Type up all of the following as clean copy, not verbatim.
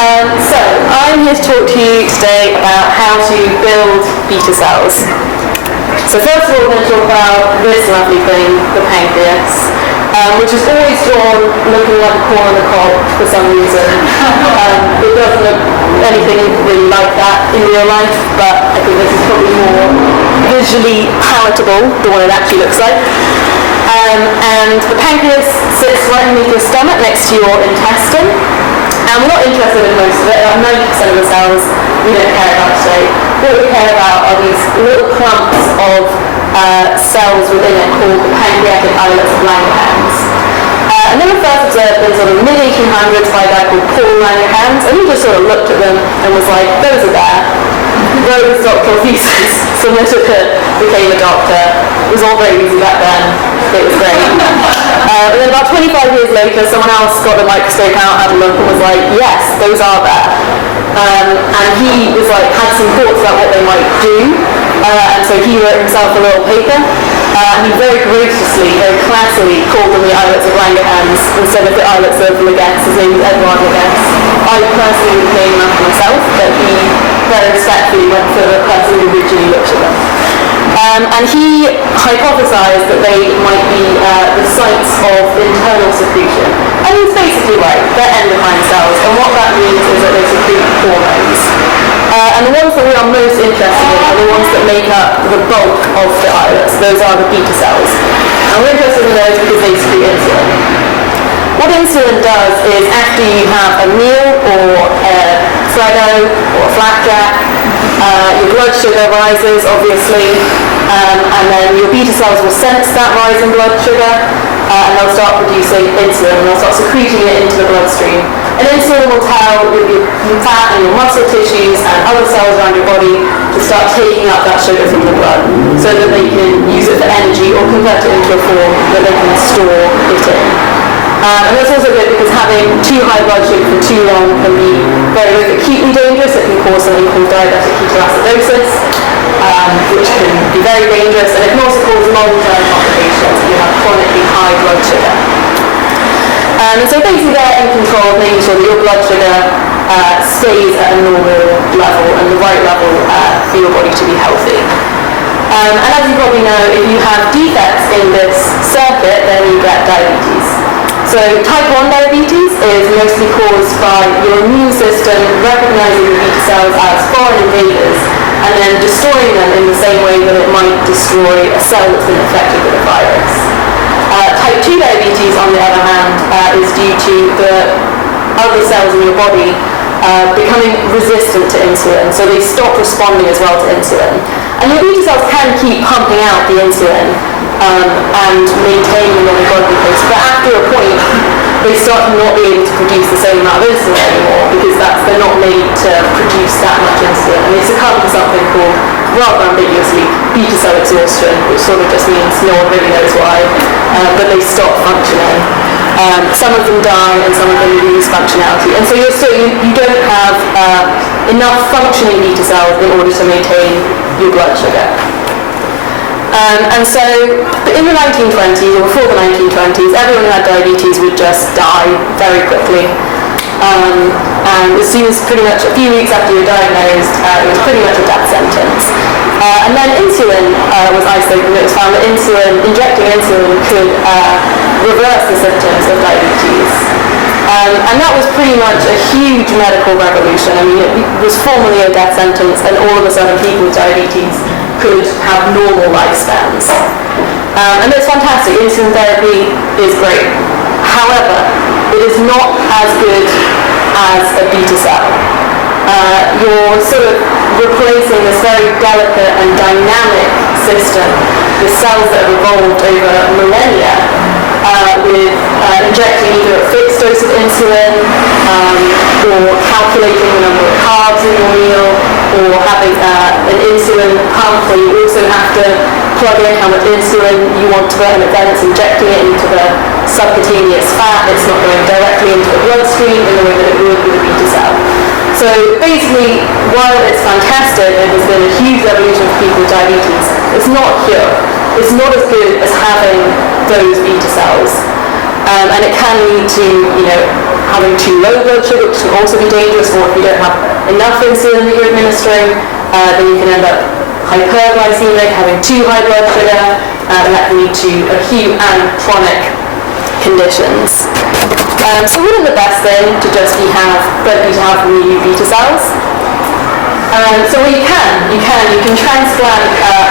So I'm here to talk to you today about how to build beta cells. So first of all, we're going to talk about this lovely thing, the pancreas, which is always drawn looking like a corn on the cob for some reason. It doesn't look anything really like that in real life, but I think this is probably more visually palatable than what it actually looks like. And the pancreas sits right underneath your stomach next to your intestine. And we're not interested in most of it. About 90% of the cells we don't care about today. What we care about are these little clumps of cells within it called the pancreatic islets of Langerhans. And they were first observed in sort of mid-1800s by a guy called Paul Langerhans, and he just sort of looked at them and was like, those are there. Wrote his doctoral thesis, submitted it, became a doctor. It was all very easy back then. It was great. And then about 25 years later, someone else got the microscope out, had a look, and was like, yes, those are there. And he was like, had some thoughts about what they might do. And so he wrote himself a little paper. And he very graciously, very classily called them the islets of Langerhans instead of the islets of Legetz. His name was Edouard Legetz. I personally would name him after myself, but he very respectfully went for the person who originally looked at them. And he hypothesized that they might be the sites of internal secretion. And he's basically right, they're endocrine cells, and what that means is that they secrete hormones. And the ones that we are most interested in are the ones that make up the bulk of the islets. Those are the beta cells. And we're interested in those because they secrete insulin. What insulin does is after you have a meal or a Freddo or a flapjack, your blood sugar rises obviously, and then your beta cells will sense that rise in blood sugar, and they'll start producing insulin, and they'll start secreting it into the bloodstream. And insulin will tell your fat and your muscle tissues and other cells around your body to start taking up that sugar from the blood so that they can use it for energy or convert it into a form that they can store it in. And that's also good because having too high blood sugar for too long can be very acutely dangerous. It can cause something called diabetic ketoacidosis, which can be very dangerous, and it can also cause long-term complications if you have chronically high blood sugar. And so basically they're in control of making sure that your blood sugar stays at a normal level and the right level for your body to be healthy. And as you probably know, if you have defects in this circuit, then you get diabetes. So type 1 diabetes is mostly caused by your immune system recognizing the beta cells as foreign invaders and then destroying them in the same way that it might destroy a cell that's been infected with a virus. Type 2 diabetes, on the other hand, is due to the other cells in your body becoming resistant to insulin, so they stop responding as well to insulin. And your beta cells can keep pumping out the insulin and maintaining the blood glucose, but after a point, they start to not be able to produce the same amount of insulin anymore because they're not made to produce that much insulin, and they succumb to something called, rather ambiguously, beta cell exhaustion, which sort of just means no one really knows why, but they stop functioning. Some of them die and some of them lose functionality, and so you don't have enough functioning beta cells in order to maintain your blood sugar. And so in the 1920s, or before the 1920s, everyone who had diabetes would just die very quickly. And as soon as pretty much a few weeks after you were diagnosed, it was pretty much a death sentence. And then insulin was isolated, and it was found that injecting insulin could reverse the symptoms of diabetes. And that was pretty much a huge medical revolution. I mean, it was formerly a death sentence, and all of a sudden people with diabetes could have normal lifespans. And it's fantastic. Insulin therapy is great. However, it is not as good as a beta cell. You're sort of replacing this very delicate and dynamic system, the cells that have evolved over millennia, with injecting either a fixed dose of insulin, or calculating the number of carbs in your meal, or having an insulin pump where you also have to plug in how much insulin you want to burn, and then it's injecting it into the subcutaneous fat. It's not going directly into the bloodstream in the way that it would with a beta cell. So basically, while it's fantastic and there's been a huge revolution for people with diabetes, it's not a cure. It's not as good as having those beta cells. And it can lead to, having too low blood sugar, which can also be dangerous, or if you don't have enough insulin that you're administering, then you can end up hyperglycemic, having too high blood sugar, and that can lead to acute and chronic conditions. So wouldn't the best thing to just be to have new beta cells? So what you can transplant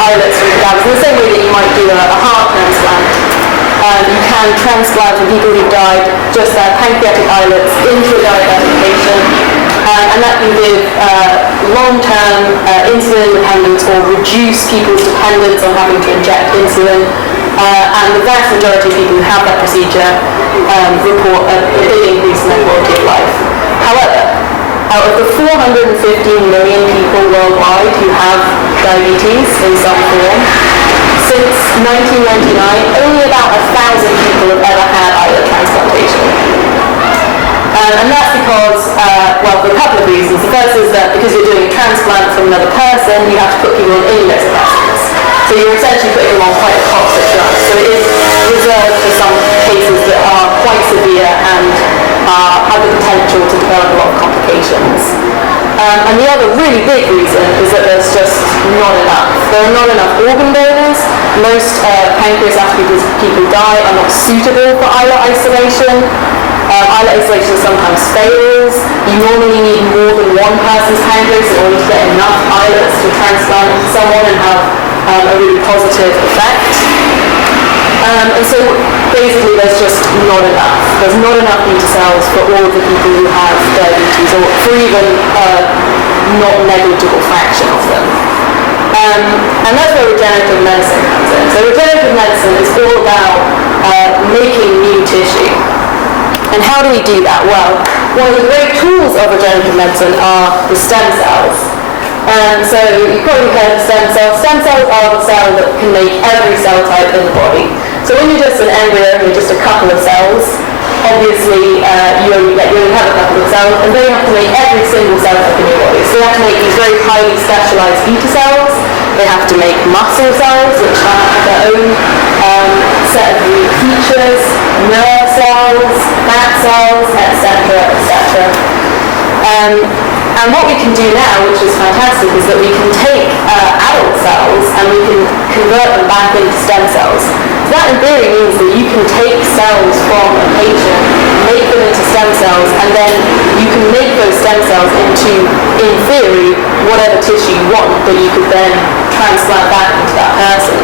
islets from cadavers in the same way that you might do a heart transplant. You can transplant from people who've died just their pancreatic islets into a diabetic patient, and that can give long-term insulin dependence or reduce people's dependence on having to inject insulin. And the vast majority of people who have that procedure report a big increase in their quality of life. However, out of the 415 million people worldwide who have diabetes in some form, since 1999, only about 1,000 people have ever had islet transplantation. And that's because, for a couple of reasons. The first is that because you're doing a transplant from another person, you have to put people on immunosuppressants. So you're essentially putting them on quite a toxic drug. So it is reserved for some cases that are quite severe and have the potential to develop a lot of complications. And the other really big reason is that there's just not enough. There are not enough organ donors. Most pancreatic people die are not suitable for islet isolation. Islet isolation sometimes fails. You normally need more than one person's pancreas in order to get enough islets to transplant to someone and have a really positive effect. And so basically there's just not enough. There's not enough beta cells for all of the people who have diabetes, or for even a not negligible fraction of them. And that's where regenerative medicine comes in. So regenerative medicine is all about making new tissue. And how do we do that? Well, one of the great tools of regenerative medicine are the stem cells. So you've probably heard of stem cells. Stem cells are the cell that can make every cell type in the body. So when you're just an embryo, you're just a couple of cells, obviously you only have a couple of cells, and then you have to make every single cell type in your body. So you have to make these very highly specialized beta cells. They have to make muscle cells, which have their own set of unique features, nerve cells, fat cells, etc., etc. And what we can do now, which is fantastic, is that we can take adult cells and we can convert them back into stem cells. So that in theory means that you can take cells from a patient, make them into stem cells, and then you can make those stem cells into, in theory, whatever tissue you want that you could then transplant back into that person.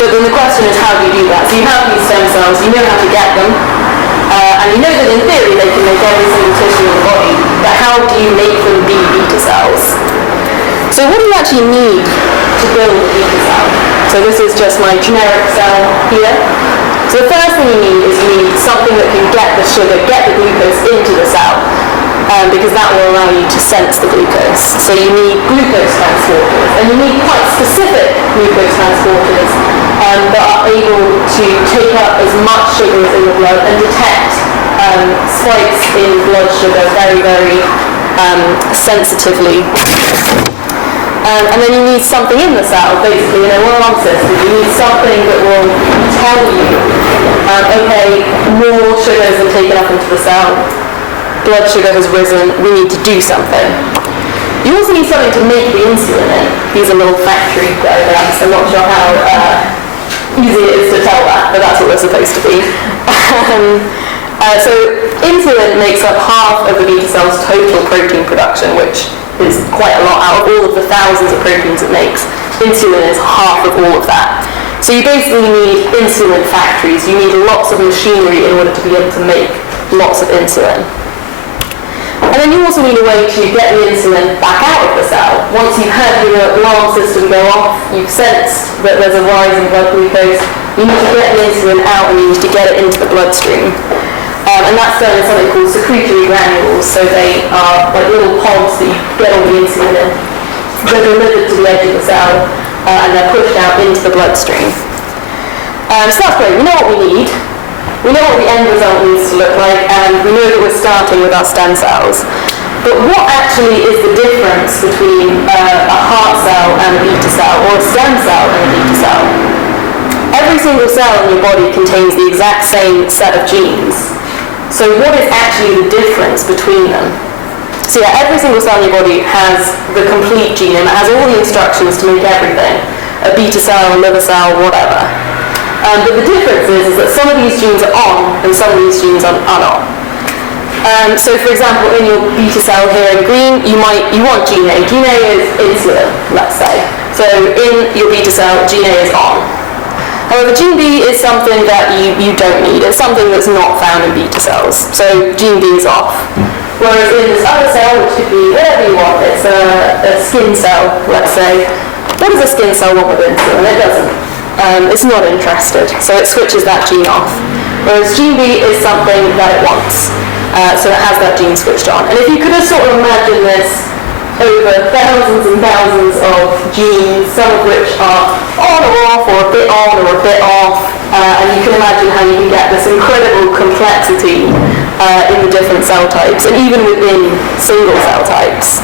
But then the question is, how do you do that? So you have these stem cells, you know how to get them, and you know that in theory they can make every single tissue in the body, but how do you make them be beta cells? So what do you actually need to build a beta cell? So this is just my generic cell here. So the first thing you need is you need something that can get the sugar, get the glucose into the cell, because that will allow you to sense the glucose. So you need glucose transporters, and you need quite specific glucose transporters that are able to take up as much sugar as in the blood and detect spikes in blood sugar very, very sensitively. And then you need something in the cell, basically, an alarm system. You need something that will tell you, okay, more sugar has been taken up into the cell, blood sugar has risen, we need to do something. You also need something to make the insulin in. These are little factory diagrams. I'm not sure how easy it is to tell that, but that's what they're supposed to be. So insulin makes up half of the beta cell's total protein production, which is quite a lot. Out of all of the thousands of proteins it makes, insulin is half of all of that. So you basically need insulin factories. You need lots of machinery in order to be able to make lots of insulin. And then you also need a way to get the insulin back out of the cell. Once you've had your alarm system go off, you've sensed that there's a rise in blood glucose, you need to get the insulin out and you need to get it into the bloodstream. And that's done in something called secretory granules. So they are like little pods that you get all the insulin in. They're delivered to the edge of the cell and they're pushed out into the bloodstream. So that's great. We know what we need. We know what the end result needs to look like, and we know that we're starting with our stem cells. But what actually is the difference between a heart cell and a beta cell, or a stem cell and a beta cell? Every single cell in your body contains the exact same set of genes. So what is actually the difference between them? So yeah, every single cell in your body has the complete genome. It has all the instructions to make everything. A beta cell, a liver cell, whatever. But the difference is that some of these genes are on and some of these genes are not. So for example, in your beta cell here in green, you want gene A. Gene A is insulin, let's say. So in your beta cell, gene A is on. However, gene B is something that you don't need. It's something that's not found in beta cells. So gene B is off. Whereas in this other cell, which could be whatever you want, it's a skin cell, let's say. What does a skin cell want with insulin? It doesn't. It's not interested, so it switches that gene off. Whereas gene B is something that it wants. So it has that gene switched on. And if you could just sort of imagine this over thousands and thousands of genes, some of which are on or off, or a bit on or a bit off, and you can imagine how you can get this incredible complexity in the different cell types, and even within single cell types.